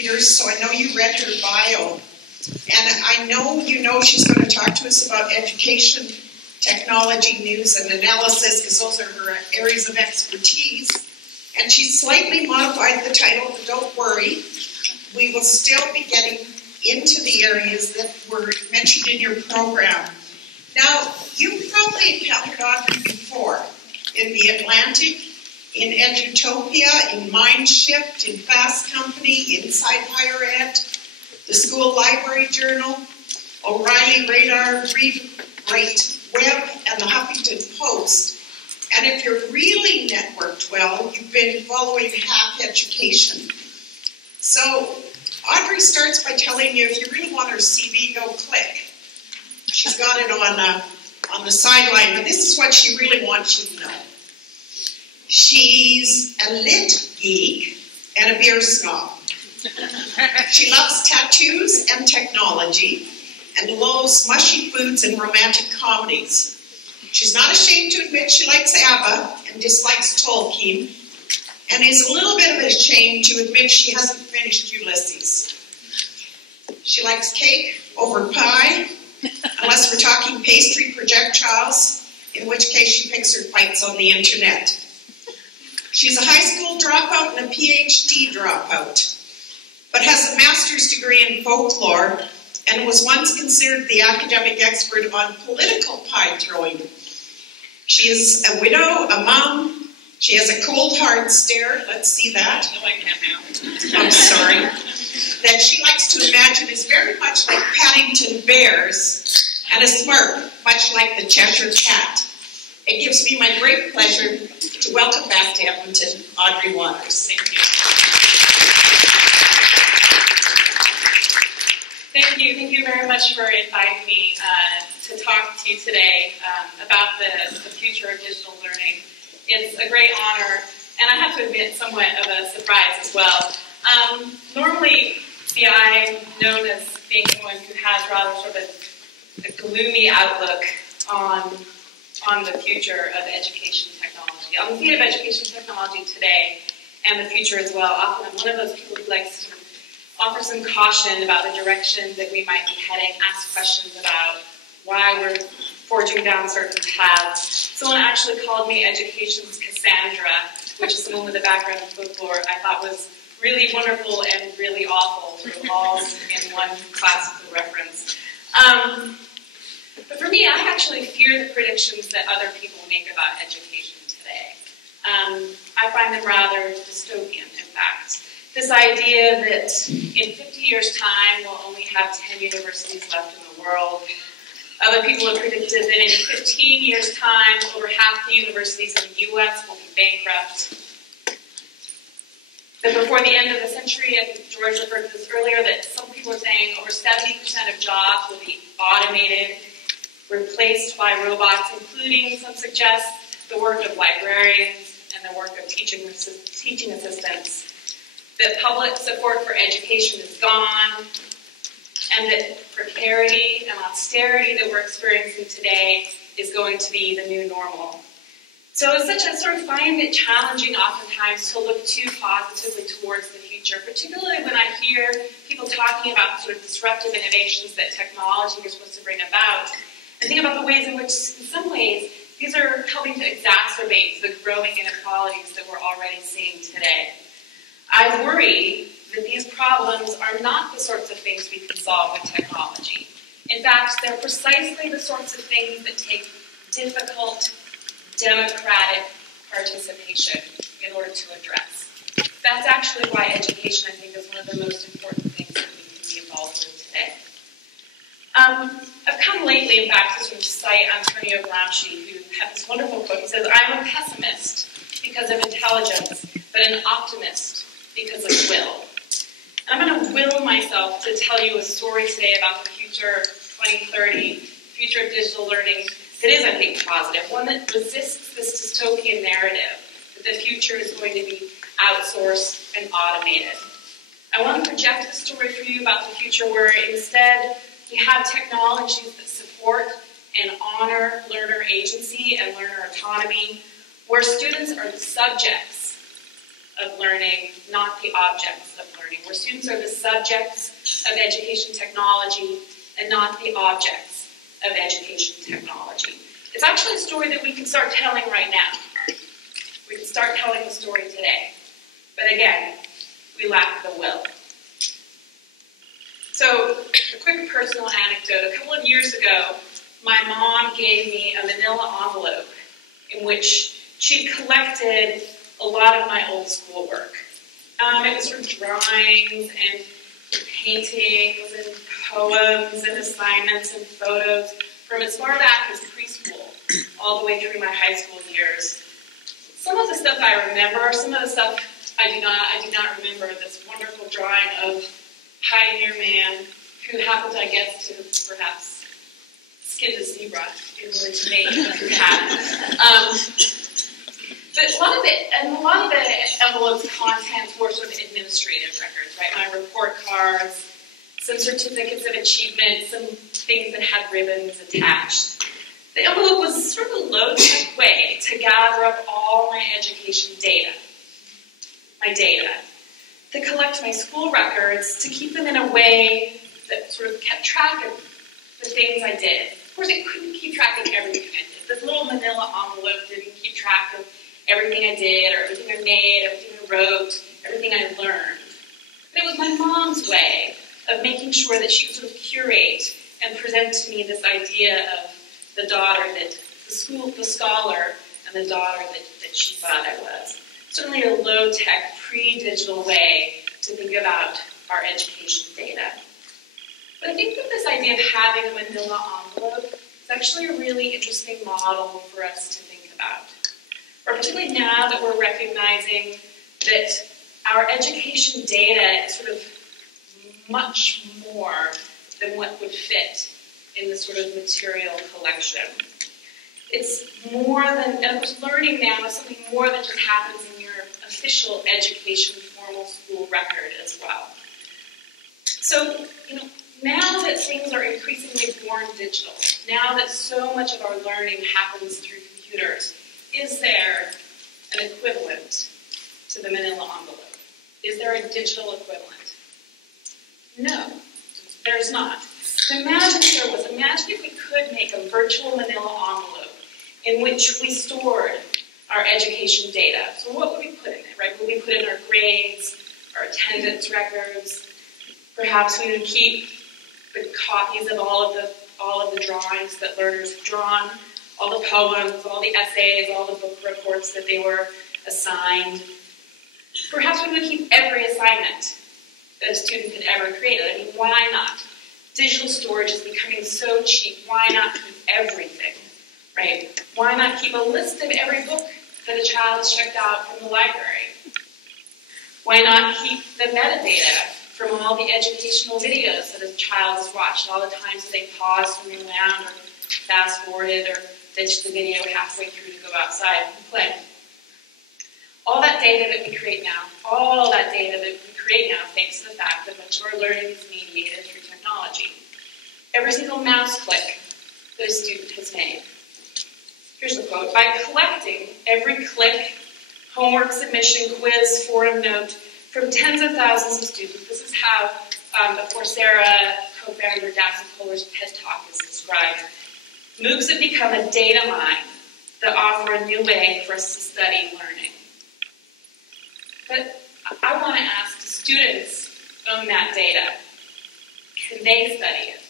readers, so I know you read her bio. And I know you know she's going to talk to us about education, technology, news, and analysis, because those are her areas of expertise. And she slightly modified the title, but don't worry. We will still be getting into the areas that were mentioned in your program. Now, you've probably encountered Audrey before in the Atlantic, in Edutopia, in Mindshift, in Fast Company, Inside Higher Ed, the School Library Journal, O'Reilly Radar, Read, Write, Web, and the Huffington Post. And if you're really networked well, you've been following Hack Education. So Audrey starts by telling you, if you really want her CV, go click. She's got it on the sideline, but this is what she really wants you to know. She's a lit geek and a beer snob. She loves tattoos and technology and loves mushy foods and romantic comedies. She's not ashamed to admit she likes ABBA and dislikes Tolkien, and is a little bit of ashamed to admit she hasn't finished Ulysses. She likes cake over pie, unless we're talking pastry projectiles, in which case she picks her fights on the internet. She's a high school dropout and a PhD dropout, but has a master's degree in folklore and was once considered the academic expert on political pie throwing. She is a widow, a mom. She has a cold, hard stare. Let's see that. No, I can't now. I'm sorry. That she likes to imagine is very much like Paddington Bears, and a smirk, much like the Cheshire Cat. It gives me my great pleasure to welcome back to Edmonton, Audrey Waters. Thank you. Thank you very much for inviting me to talk to you today about the future of digital learning. It's a great honor, and I have to admit, somewhat of a surprise as well. Normally, see, I'm known as being someone who has rather sort of a gloomy outlook on the future of education technology, on the field of education technology today, and the future as well. Often I'm one of those people who likes to offer some caution about the direction that we might be heading, ask questions about why we're forging down certain paths. Someone actually called me education's Cassandra, which is someone with a background in folklore I thought was really wonderful and really awful, sort of all in one classical reference. But for me, I actually fear the predictions that other people make about education today. I find them rather dystopian, in fact. This idea that in 50 years' time, we'll only have 10 universities left in the world. Other people have predicted that in 15 years' time, over half the universities in the U.S. will be bankrupt. That before the end of the century, I think George referred to this earlier, that some people are saying over 70% of jobs will be automated, replaced by robots, including, some suggest, the work of librarians and the work of teaching assistants. That public support for education is gone, and that precarity and austerity that we're experiencing today is going to be the new normal. So as such, I sort of find it challenging oftentimes to look too positively towards the future, particularly when I hear people talking about sort of disruptive innovations that technology is supposed to bring about, and think about the ways in which, in some ways, these are helping to exacerbate the growing inequalities that we're already seeing today. I worry that these problems are not the sorts of things we can solve with technology. In fact, they're precisely the sorts of things that take difficult, democratic participation in order to address. That's actually why education, I think, is one of the most important things that we can be involved with today. I've come lately, in fact, to sort of cite Antonio Gramsci, who had this wonderful quote. He says, "I'm a pessimist because of intelligence, but an optimist because of will." And I'm going to will myself to tell you a story today about the future 2030, future of digital learning that is, I think, positive, one that resists this dystopian narrative that the future is going to be outsourced and automated. I want to project a story for you about the future where instead we have technologies that support and honor learner agency and learner autonomy, where students are the subjects of learning, not the objects of learning, where students students are the subjects of education technology and not the objects of education technology. It's actually a story that we can start telling right now. We can start telling the story today. But again, we lack the will. So, a quick personal anecdote. A couple of years ago, my mom gave me a manila envelope in which she collected a lot of my old schoolwork. It was from drawings and paintings and poems and assignments and photos from as far back as preschool all the way through my high school years. Some of the stuff I remember, some of the stuff I do not remember. This wonderful drawing of Pioneer Man who happened, I guess, to perhaps skin a zebra in order to make a hat. But a lot of the envelope's contents were sort of administrative records, right? My report cards, some certificates of achievement, some things that had ribbons attached. The envelope was sort of a low-tech way to gather up all my education data, to collect my school records, to keep them in a way that sort of kept track of the things I did. Of course, it couldn't keep track of everything I did. This little manila envelope didn't keep track of everything I did, or everything I made, everything I wrote, everything I learned. But it was my mom's way of making sure that she could sort of curate and present to me this idea of the daughter that, the scholar, and the daughter that she thought I was. Certainly a low-tech, pre-digital way to think about our education data. But I think that this idea of having a manila envelope is actually a really interesting model for us to think about. Or particularly now that we're recognizing that our education data is sort of much more than what would fit in this sort of material collection. It's more than, and of course learning now is something more than just happens in your official education formal school record as well. So, now that things are increasingly born digital, now that so much of our learning happens through computers, is there an equivalent to the manila envelope? Is there a digital equivalent? No, there's not. Imagine if there was. Imagine if we could make a virtual manila envelope in which we stored our education data. So what would we put in it, right? Would we put in our grades, our attendance records? Perhaps we would keep the copies of all of the drawings that learners have drawn, all the poems, all the essays, all the book reports that they were assigned. Perhaps we would keep every assignment that a student had ever created. I mean, why not? Digital storage is becoming so cheap. Why not keep everything, right? Why not keep a list of every book that a child has checked out from the library? Why not keep the metadata from all the educational videos that a child has watched, all the times that they paused and rewound or fast-forwarded or ditched the video halfway through to go outside and play? All that data that we create now, thanks to the fact that much of our learning is mediated through technology. Every single mouse click that a student has made. Here's the quote: by collecting every click, homework submission, quiz, forum note from tens of thousands of students, this is how the Coursera co-founder Daphne Kohler's TED Talk is described. MOOCs have become a data mine that offer a new way for us to study learning. But I want to ask, do students own that data? Can they study it?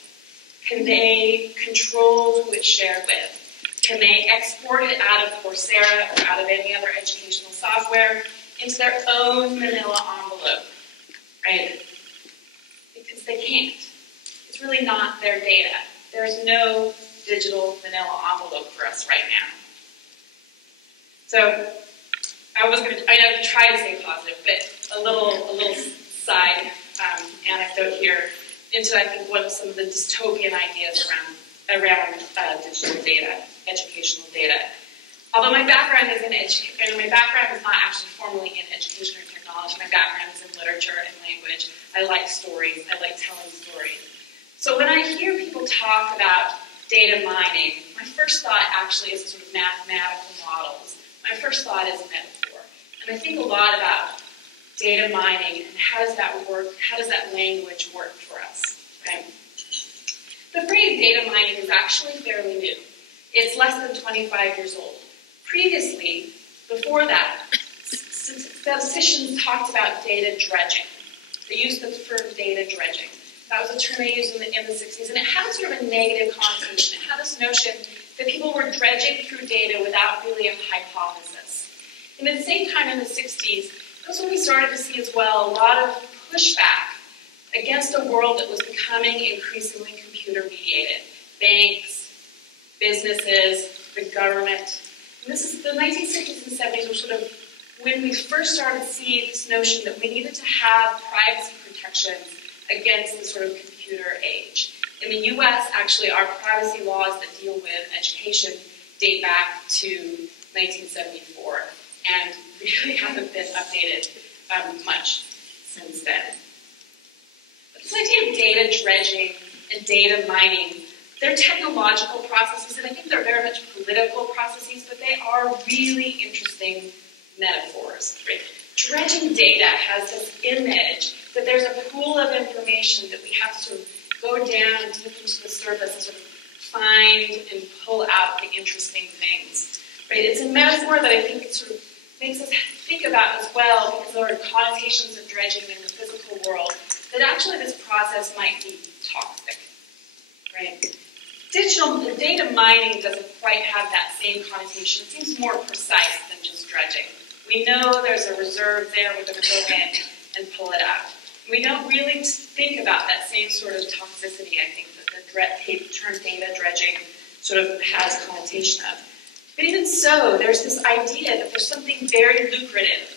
Can they control who it's shared with? Can they export it out of Coursera or out of any other educational software into their own manila envelope, right? Because they can't. It's really not their data. There's no digital manila envelope for us right now. So I know I try to stay positive, but a little side anecdote here into, I think, one of some of the dystopian ideas around digital data, educational data. Although my background is my background is not actually formally in education or technology. My background is in literature and language. I like stories. I like telling stories. So when I hear people talk about data mining, my first thought actually is sort of mathematical models. My first thought is metaphor. And I think a lot about data mining, and how does that work? How does that language work for us? Right? The phrase data mining is actually fairly new. It's less than 25 years old. Previously, before that, statisticians talked about data dredging. They used the term data dredging. That was a term they used in the 60s, and it had sort of a negative connotation. It had this notion that people were dredging through data without really a hypothesis. And at the same time in the 60s, that's when we started to see as well a lot of pushback against a world that was becoming increasingly computer-mediated. Banks, businesses, the government. And this is the 1960s and 70s were sort of when we first started to see this notion that we needed to have privacy protections against the sort of computer age. In the US, actually, our privacy laws that deal with education date back to 1974 and really haven't been updated much since then. But this idea of data dredging and data mining, they're technological processes, and I think they're very much political processes, but they are really interesting metaphors. Right? Dredging data has this image that there's a pool of information that we have to sort of go down deep into the surface and sort of find and pull out the interesting things. Right? It's a metaphor that I think sort of makes us think about as well, because there are connotations of dredging in the physical world, that actually this process might be toxic. Right? The data mining doesn't quite have that same connotation. It seems more precise than just dredging. We know there's a reserve there, we're going to go in and pull it out. We don't really think about that same sort of toxicity, I think, that the term data dredging sort of has a connotation of. But even so, there's this idea that there's something very lucrative,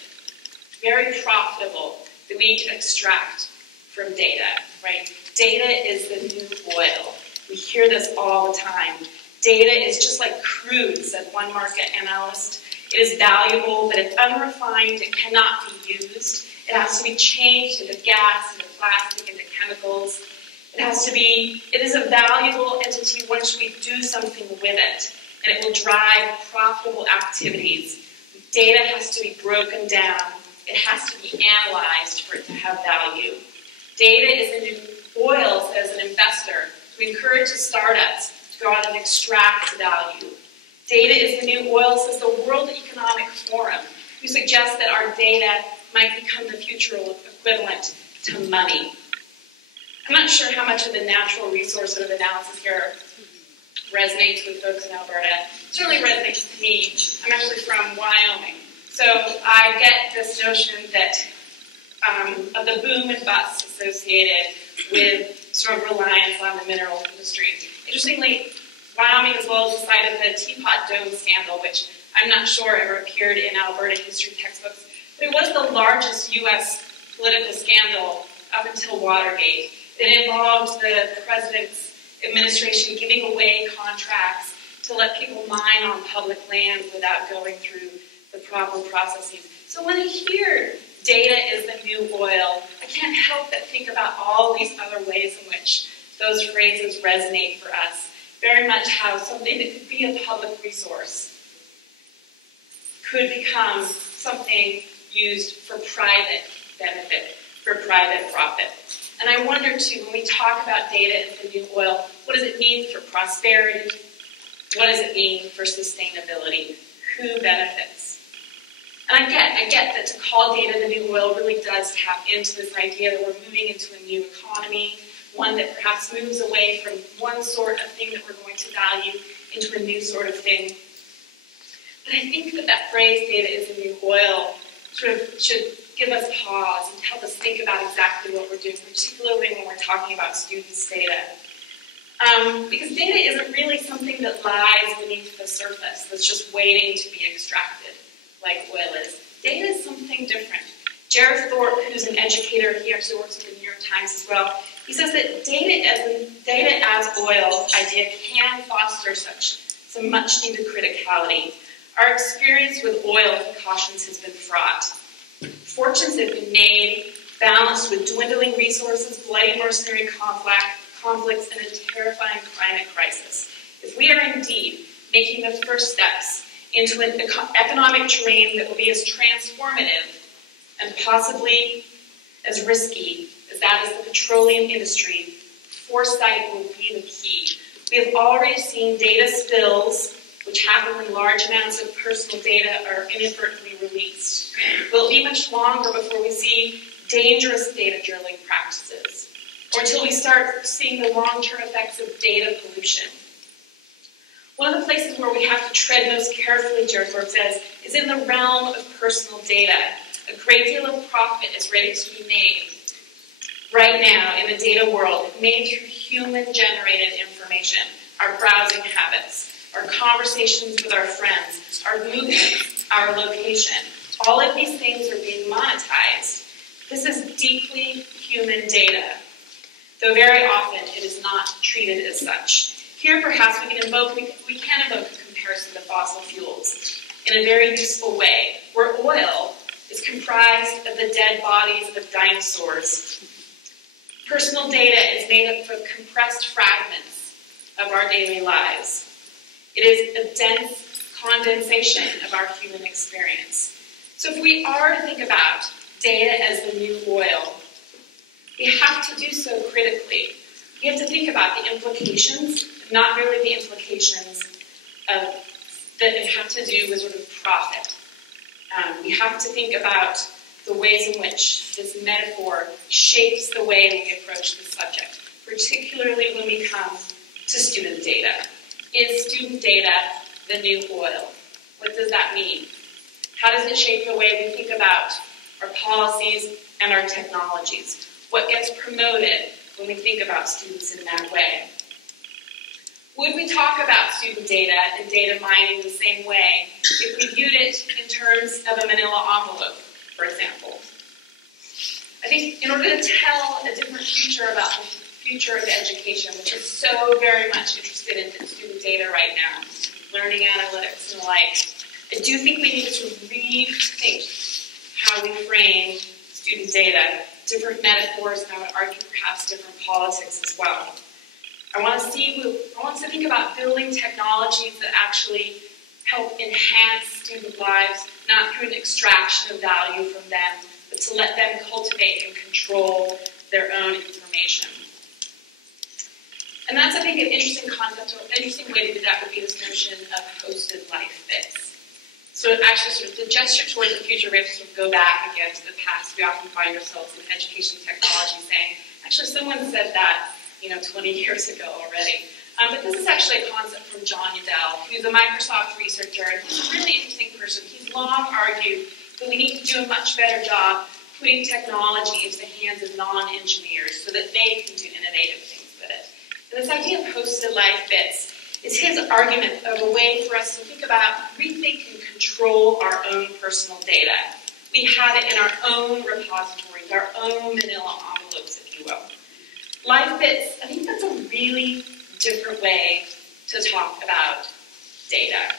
very profitable that we need to extract from data, right? Data is the new oil. We hear this all the time. Data is just like crude, said one market analyst. It is valuable, but it's unrefined, it cannot be used. It has to be changed into gas, into plastic, into chemicals. It is a valuable entity once we do something with it, and it will drive profitable activities. Data has to be broken down. It has to be analyzed for it to have value. Data is the new oil, says an investor, to encourage the startups to go out and extract value. Data is the new oil, says the World Economic Forum, who suggests that our data might become the future equivalent to money. I'm not sure how much of the natural resource sort of analysis here resonates with folks in Alberta. It certainly resonates with me. I'm actually from Wyoming. So I get this notion that of the boom and bust associated with sort of reliance on the mineral industry. Interestingly, Wyoming as well as the site of the Teapot Dome scandal, which I'm not sure ever appeared in Alberta history textbooks. But it was the largest U.S. political scandal up until Watergate. It involved the president's administration giving away contracts to let people mine on public land without going through the proper processes. So when I hear data is the new oil, I can't help but think about all these other ways in which those phrases resonate for us. Very much how something that could be a public resource could become something used for private benefit, for private profit. And I wonder, too, when we talk about data as the new oil, what does it mean for prosperity? What does it mean for sustainability? Who benefits? And I get that to call data the new oil really does tap into this idea that we're moving into a new economy, one that perhaps moves away from one sort of thing that we're going to value into a new sort of thing. But I think that phrase, data is the new oil, sort of should give us pause and help us think about exactly what we're doing, particularly when we're talking about students' data. Because data isn't really something that lies beneath the surface, that's just waiting to be extracted, like oil is. Data is something different. Jared Thorpe, who's an educator, he actually works at the New York Times as well, he says that data as oil idea can foster some much-needed criticality. Our experience with oil, he cautions, has been fraught. Fortunes have been made, balanced with dwindling resources, bloody mercenary conflicts, and a terrifying climate crisis. If we are indeed making the first steps into an economic terrain that will be as transformative and possibly as risky as that is the petroleum industry, foresight will be the key. We have already seen data spills, which happen when large amounts of personal data are inadvertently released. Will it be much longer before we see dangerous data drilling practices, or until we start seeing the long-term effects of data pollution? One of the places where we have to tread most carefully, Gersberg says, is in the realm of personal data. A great deal of profit is ready to be made right now in the data world, made through human-generated information, our browsing habits, our conversations with our friends, our movements, our location. All of these things are being monetized. This is deeply human data, though very often it is not treated as such. Here, perhaps we can invoke a comparison to fossil fuels in a very useful way, where oil is comprised of the dead bodies of dinosaurs. Personal data is made up of compressed fragments of our daily lives. It is a dense condensation of our human experience. So if we are to think about data as the new oil, we have to do so critically. We have to think about the implications, not really the implications that have to do with sort of profit. We have to think about the ways in which this metaphor shapes the way we approach the subject, particularly when we come to student data. Is student data the new oil? What does that mean? How does it shape the way we think about our policies and our technologies? What gets promoted when we think about students in that way? Would we talk about student data and data mining the same way if we viewed it in terms of a manila envelope, for example? I think in order to tell a different future about the future of education, which is so very much interested in student data right now, learning analytics and the like, I do think we need to rethink how we frame student data, different metaphors, and I would argue perhaps different politics as well. I want to think about building technologies that actually help enhance student lives, not through an extraction of value from them, but to let them cultivate and control their own information. And that's, I think, an interesting concept, or an interesting way to do that would be this notion of hosted life bits. So actually sort of the gesture towards the future, we have to sort of go back again to the past. We often find ourselves in education technology saying, actually someone said that 20 years ago already. But this is actually a concept from John Udell, who's a Microsoft researcher, and he's a really interesting person. He's long argued that we need to do a much better job putting technology into the hands of non-engineers so that they can do innovative things with it. And this idea of hosted life bits is his argument of a way for us to think about, rethink, and control our own personal data. We have it in our own repositories, our own manila envelopes, if you will. Life bits, I think that's a really different way to talk about data,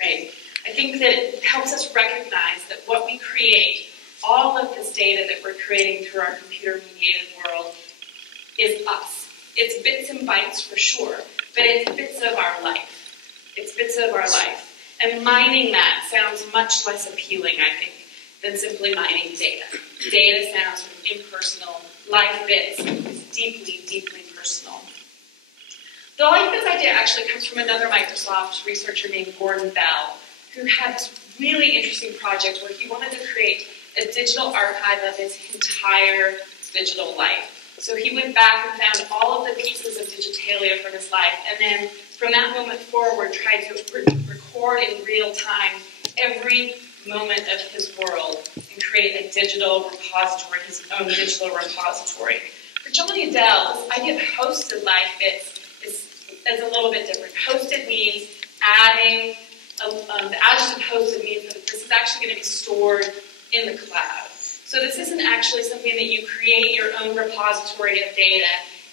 right? I think that it helps us recognize that what we create, all of this data that we're creating through our computer-mediated world, is us. It's bits and bytes for sure, but it's bits of our life. It's bits of our life. And mining that sounds much less appealing, I think, than simply mining data. Data sounds sort of impersonal. Life bits is deeply, deeply personal. The life bits idea actually comes from another Microsoft researcher named Gordon Bell, who had this really interesting project where he wanted to create a digital archive of his entire digital life. So he went back and found all of the pieces of digitalia from his life, and then from that moment forward tried to record in real time every moment of his world and create a digital repository, his own digital repository. For John Udell, this idea of hosted life bits is a little bit different. Hosted means adding, the adjective hosted means that this is actually going to be stored in the cloud. So this isn't actually something that you create your own repository of data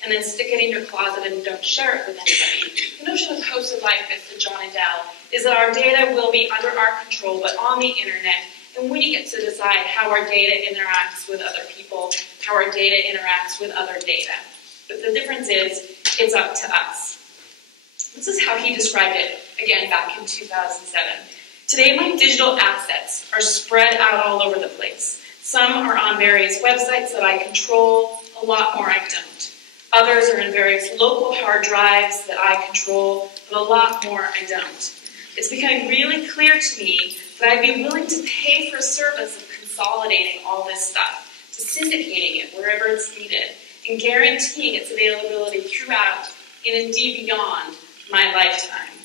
and then stick it in your closet and don't share it with anybody. The notion of hosted life bits to John Udell is that our data will be under our control, but on the internet, and we get to decide how our data interacts with other people, how our data interacts with other data. But the difference is, it's up to us. This is how he described it, again, back in 2007. Today, my digital assets are spread out all over the place. Some are on various websites that I control, a lot more I don't. Others are in various local hard drives that I control, but a lot more I don't. It's becoming really clear to me that I'd be willing to pay for a service of consolidating all this stuff, to syndicating it wherever it's needed, and guaranteeing its availability throughout and indeed beyond my lifetime.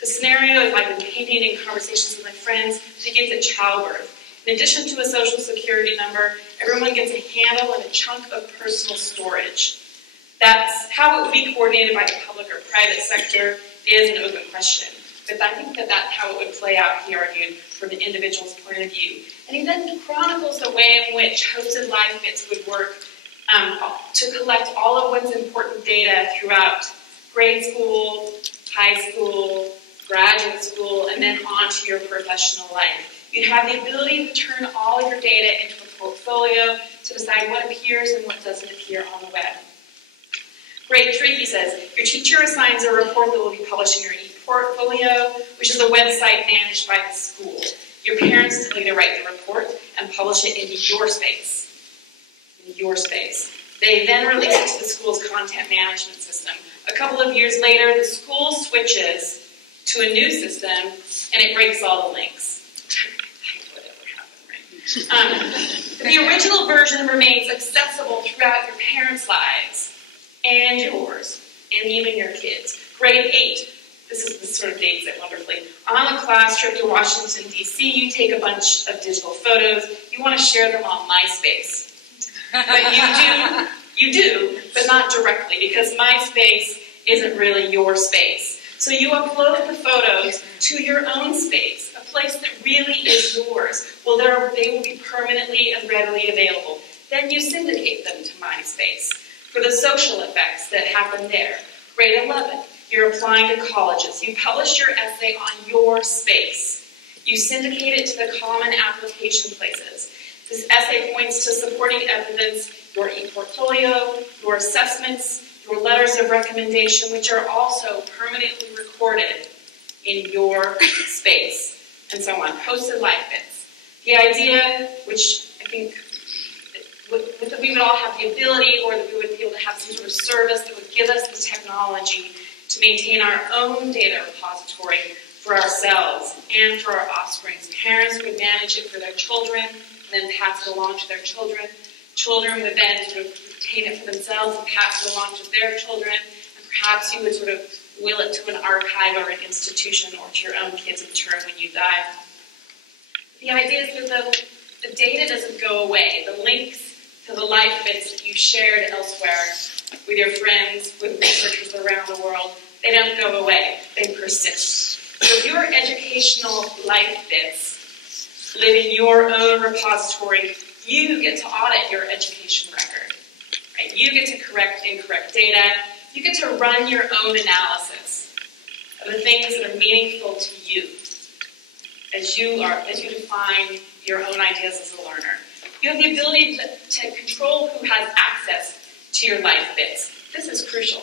The scenarios I've been painting in conversations with my friends begins at childbirth. In addition to a social security number, everyone gets a handle and a chunk of personal storage. That's how it would be coordinated by the public or private sector is an open question. But I think that that's how it would play out, he argued, from an individual's point of view. And he then chronicles the way in which hosted live bits would work to collect all of one's important data throughout grade school, high school, graduate school, and then on to your professional life. You'd have the ability to turn all of your data into a portfolio to decide what appears and what doesn't appear on the web. Grade 3, he says, your teacher assigns a report that will be published in your e-portfolio, which is a website managed by the school. Your parents tell you to write the report and publish it into your space. In your space. They then release it to the school's content management system. A couple of years later, the school switches to a new system, and it breaks all the links. The original version remains accessible throughout your parents' lives, and yours, and even your kids. Grade 8, this is the sort of dates it wonderfully. On a class trip to Washington, D.C., you take a bunch of digital photos. You want to share them on MySpace. But you do, but not directly, because MySpace isn't really your space. So you upload the photos to your own space, a place that really is yours. Well, they will be permanently and readily available. Then you syndicate them to MySpace for the social effects that happen there. Grade 11, you're applying to colleges. You publish your essay on your space. You syndicate it to the common application places. This essay points to supporting evidence, your e-portfolio, your assessments, your letters of recommendation, which are also permanently recorded in your space, and so on. Hosted live bits. The idea, which I think that we would all have the ability, or that we would be able to have some sort of service that would give us the technology to maintain our own data repository for ourselves and for our offspring. Parents would manage it for their children, and then pass it along to their children. Children would then sort of retain it for themselves and pass it along to their children, and perhaps you would sort of will it to an archive or an institution or to your own kids in turn when you die. The idea is that the data doesn't go away. The links to the life bits that you shared elsewhere with your friends, with researchers around the world, they don't go away. They persist. So if your educational life bits live in your own repository, you get to audit your education record. Right? You get to correct incorrect data. You get to run your own analysis of the things that are meaningful to you as you define your own ideas as a learner. You have the ability to control who has access to your life bits. This is crucial.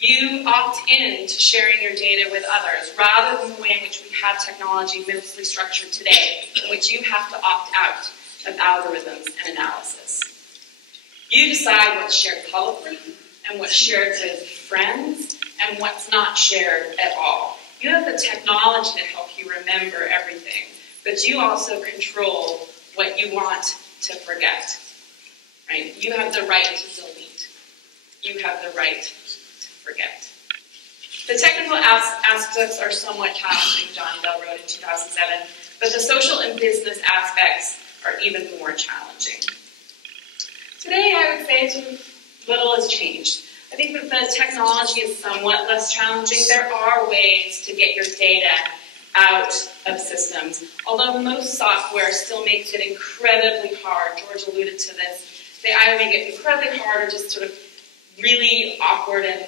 You opt in to sharing your data with others rather than the way in which we have technology mostly structured today, in which you have to opt out of algorithms and analysis. You decide what's shared publicly and what's shared with friends and what's not shared at all. You have the technology to help you remember everything, but you also control what you want to forget. Right? You have the right to delete. You have the right to forget. The technical aspects are somewhat challenging, Johnny Bell wrote in 2007, but the social and business aspects are even more challenging. Today, I would say sort of little has changed. I think that the technology is somewhat less challenging. There are ways to get your data out of systems, although most software still makes it incredibly hard. George alluded to this. They either make it incredibly hard or just sort of really awkward and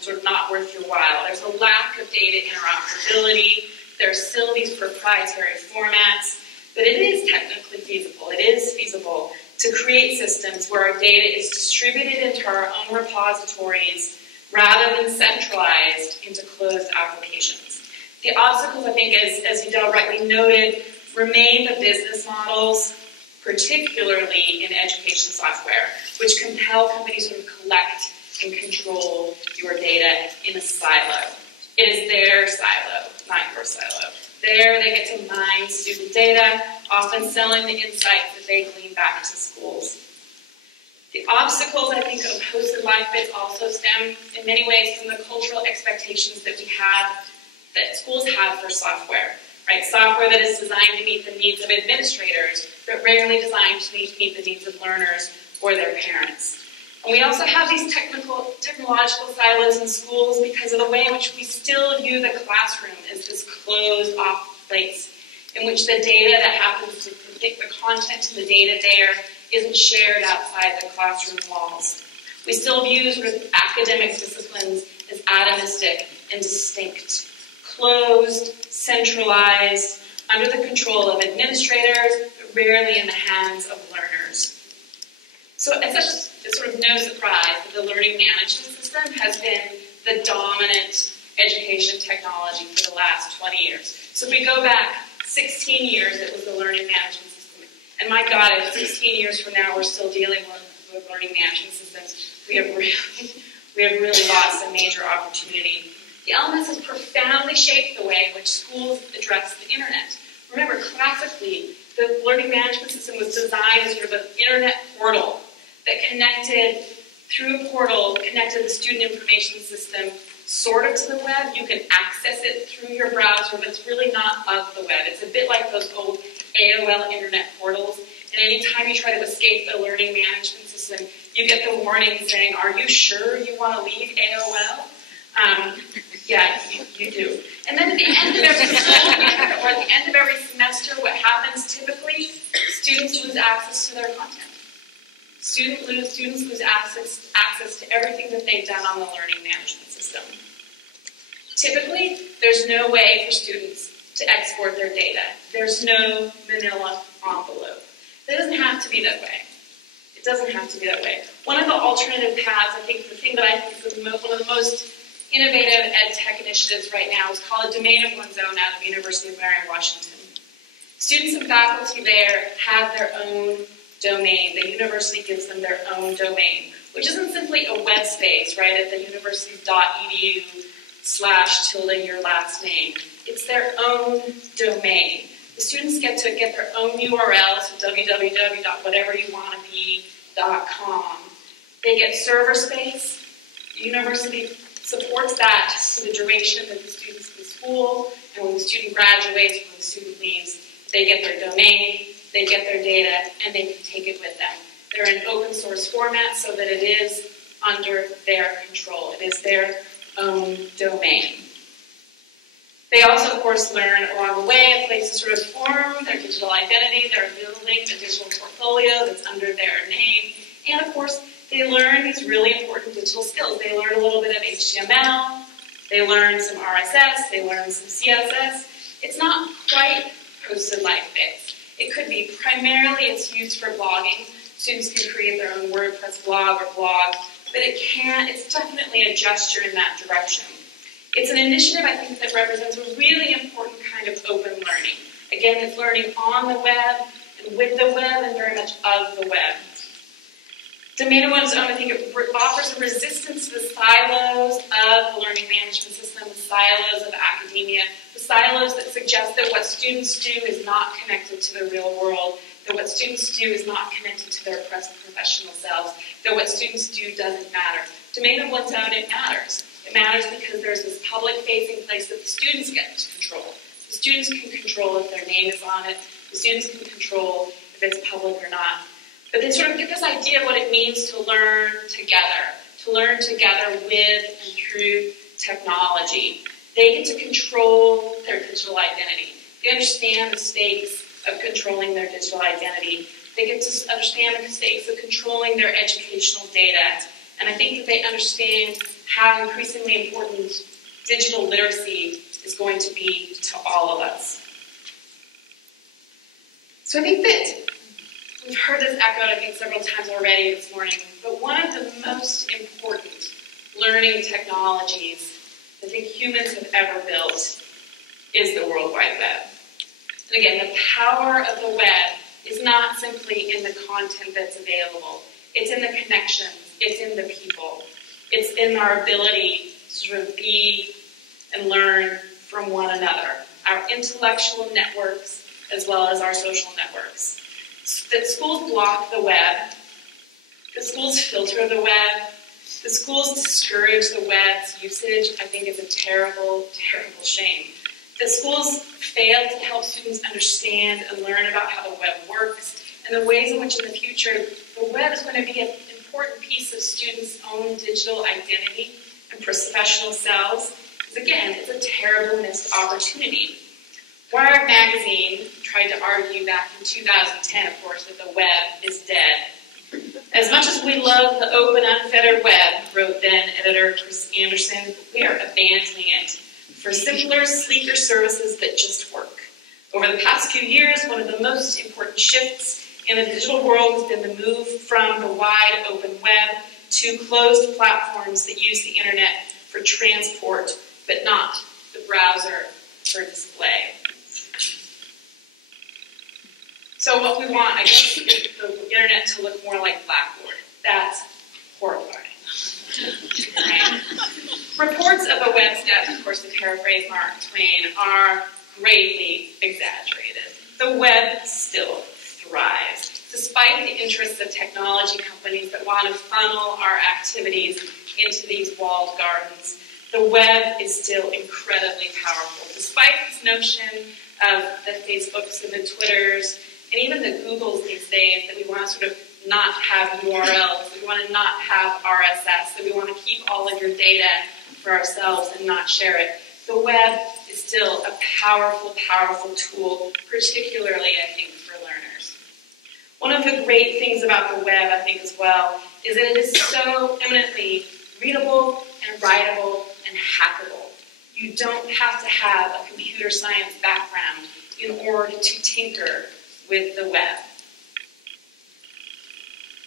sort of not worth your while. There's a lack of data interoperability. There's still these proprietary formats. But it is technically feasible. It is feasible to create systems where our data is distributed into our own repositories rather than centralized into closed applications. The obstacles, I think, as Udell rightly noted, remain the business models, particularly in education software, which compel companies to collect and control your data in a silo. It is their silo, not your silo. There, they get to mine student data, often selling the insights that they glean back to schools. The obstacles, I think, of hosted live bids also stem in many ways from the cultural expectations that we have, that schools have for software. Right? Software that is designed to meet the needs of administrators, but rarely designed to meet the needs of learners or their parents. And we also have these technological silos in schools because of the way in which we still view the classroom as this closed-off place in which the data that happens to predict the content and the data there isn't shared outside the classroom walls. We still view sort of academic disciplines as atomistic and distinct, closed, centralized, under the control of administrators, but rarely in the hands of learners. So it's sort of no surprise that the learning management system has been the dominant education technology for the last 20 years. So if we go back 16 years, it was the learning management system. And my God, if 16 years from now we're still dealing with learning management systems, we have really lost a major opportunity. The LMS has profoundly shaped the way in which schools address the internet. Remember, classically, the learning management system was designed as sort of an internet portal that connected, through a portal, connected the student information system sort of to the web. You can access it through your browser, but it's really not of the web. It's a bit like those old AOL internet portals. And anytime you try to escape the learning management system, you get the warning saying, "Are you sure you want to leave AOL?" Yeah, you do. And then at the end of every school year or at the end of every semester, what happens typically? Students lose access to their content. Students lose access to everything that they've done on the learning management system. Typically, there's no way for students to export their data. There's no manila envelope. It doesn't have to be that way. It doesn't have to be that way. One of the alternative paths, I think the thing that I think is one of the most innovative ed tech initiatives right now is called a domain of one's own out of the University of Mary Washington. Students and faculty there have their own domain. The university gives them their own domain, which isn't simply a web space, right, at the university.edu/tilde your last name. It's their own domain. The students get to get their own URL, so www.whateveryouwannabe.com. They get server space. The university supports that for the duration that the student's in school, and when the student graduates, when the student leaves, they get their domain, they get their data, and they can take it with them. They're in open source format so that it is under their control. It is their own domain. They also, of course, learn along the way a place to sort of form their digital identity. They're building a digital portfolio that's under their name. And, of course, they learn these really important digital skills. They learn a little bit of HTML. They learn some RSS. They learn some CSS. It's not quite hosted like this. It could be primarily it's used for blogging. Students can create their own WordPress blog or blog, but it's definitely a gesture in that direction. It's an initiative, I think, that represents a really important kind of open learning. Again, it's learning on the web and with the web and very much of the web. Domain of one's own, I think it offers a resistance to the silos of the learning management system, the silos of academia, the silos that suggest that what students do is not connected to the real world, that what students do is not connected to their present professional selves, that what students do doesn't matter. Domain of one's own, it matters. It matters because there's this public-facing place that the students get to control. The students can control if their name is on it. The students can control if it's public or not. But they sort of get this idea of what it means to learn together with and through technology. They get to control their digital identity. They understand the stakes of controlling their digital identity. They get to understand the stakes of controlling their educational data. And I think that they understand how increasingly important digital literacy is going to be to all of us. So I think that we've heard this echoed, I think, several times already this morning, but one of the most important learning technologies I think humans have ever built is the World Wide Web. And again, the power of the web is not simply in the content that's available. It's in the connections. It's in the people. It's in our ability to sort of be and learn from one another, our intellectual networks as well as our social networks. That schools block the web, the schools filter the web, the schools discourage the web's usage, I think is a terrible, terrible shame. The schools fail to help students understand and learn about how the web works and the ways in which in the future the web is going to be an important piece of students' own digital identity and professional selves. Because again, it's a terrible missed opportunity. Wired magazine tried to argue back in 2010, of course, that the web is dead. As much as we love the open, unfettered web, wrote then editor Chris Anderson, we are abandoning it for simpler, sleeker services that just work. Over the past few years, one of the most important shifts in the digital world has been the move from the wide open web to closed platforms that use the internet for transport, but not the browser for display. So what we want, I guess, is the internet to look more like Blackboard. That's horrifying. Right? Reports of the web's death, of course, to paraphrase Mark Twain, are greatly exaggerated. The web still thrives, despite the interests of technology companies that want to funnel our activities into these walled gardens. The web is still incredibly powerful, despite this notion of the Facebooks and the Twitters and even the Googles these days that we want to sort of not have URLs, that we want to not have RSS, that we want to keep all of your data for ourselves and not share it. The web is still a powerful, powerful tool, particularly, I think, for learners. One of the great things about the web, I think, as well, is that it is so eminently readable and writable and hackable. You don't have to have a computer science background in order to tinker with the web.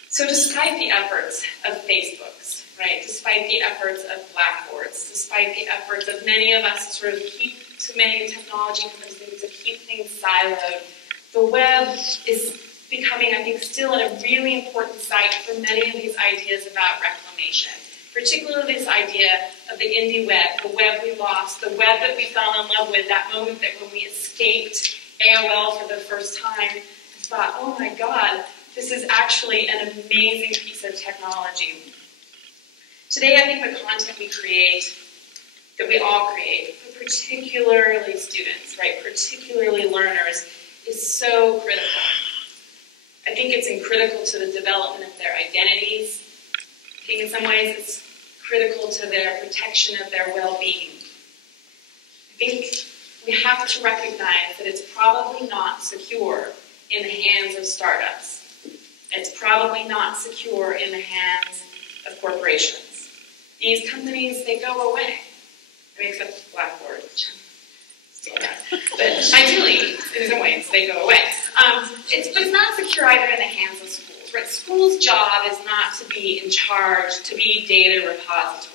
So despite the efforts of Facebooks, right, despite the efforts of Blackboards, despite the efforts of many of us to sort of many technology companies to keep things siloed, the web is becoming, I think, still a really important site for many of these ideas about reclamation. Particularly this idea of the indie web, the web we lost, the web that we fell in love with, that moment that when we escaped AOL for the first time, and thought, oh my God, this is actually an amazing piece of technology. Today, I think the content we create, that we all create, but particularly students, right, particularly learners, is so critical. I think it's critical to the development of their identities. I think in some ways it's critical to their protection of their well-being. I think we have to recognize that it's probably not secure in the hands of startups. It's probably not secure in the hands of corporations. These companies, they go away. I mean, except Blackboard, which still that. But ideally, in some ways, they go away. But it's not secure either in the hands of schools, right? Schools' job is not to be in charge, to be data repositories.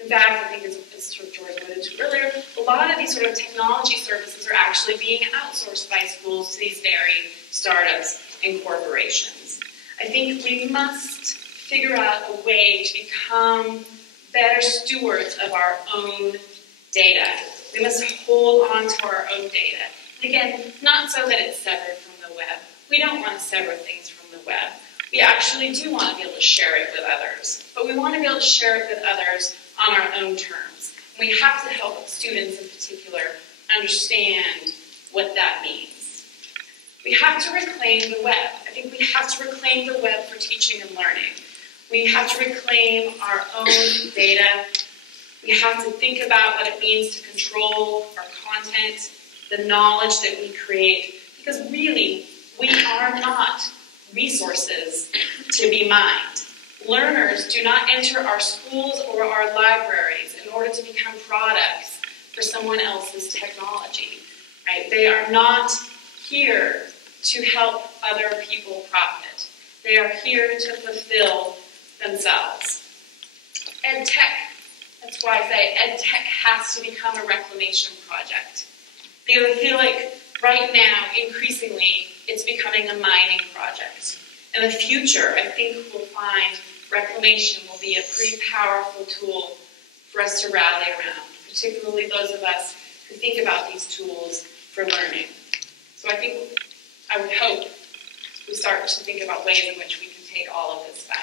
In fact, I think as sort of George alluded to earlier, a lot of these sort of technology services are actually being outsourced by schools to these very startups and corporations. I think we must figure out a way to become better stewards of our own data. We must hold on to our own data. And again, not so that it's severed from the web. We don't want to sever things from the web. We actually do want to be able to share it with others. But we want to be able to share it with others on our own terms. And we have to help students in particular understand what that means. We have to reclaim the web. I think we have to reclaim the web for teaching and learning. We have to reclaim our own data. We have to think about what it means to control our content, the knowledge that we create, because really, we are not resources to be mined. Learners do not enter our schools or our libraries in order to become products for someone else's technology, right? They are not here to help other people profit. They are here to fulfill themselves. Ed tech, that's why I say ed tech has to become a reclamation project. Because I feel like right now, increasingly, it's becoming a mining project. In the future, I think we'll find reclamation will be a pretty powerful tool for us to rally around, particularly those of us who think about these tools for learning. So I would hope we start to think about ways in which we can take all of this back.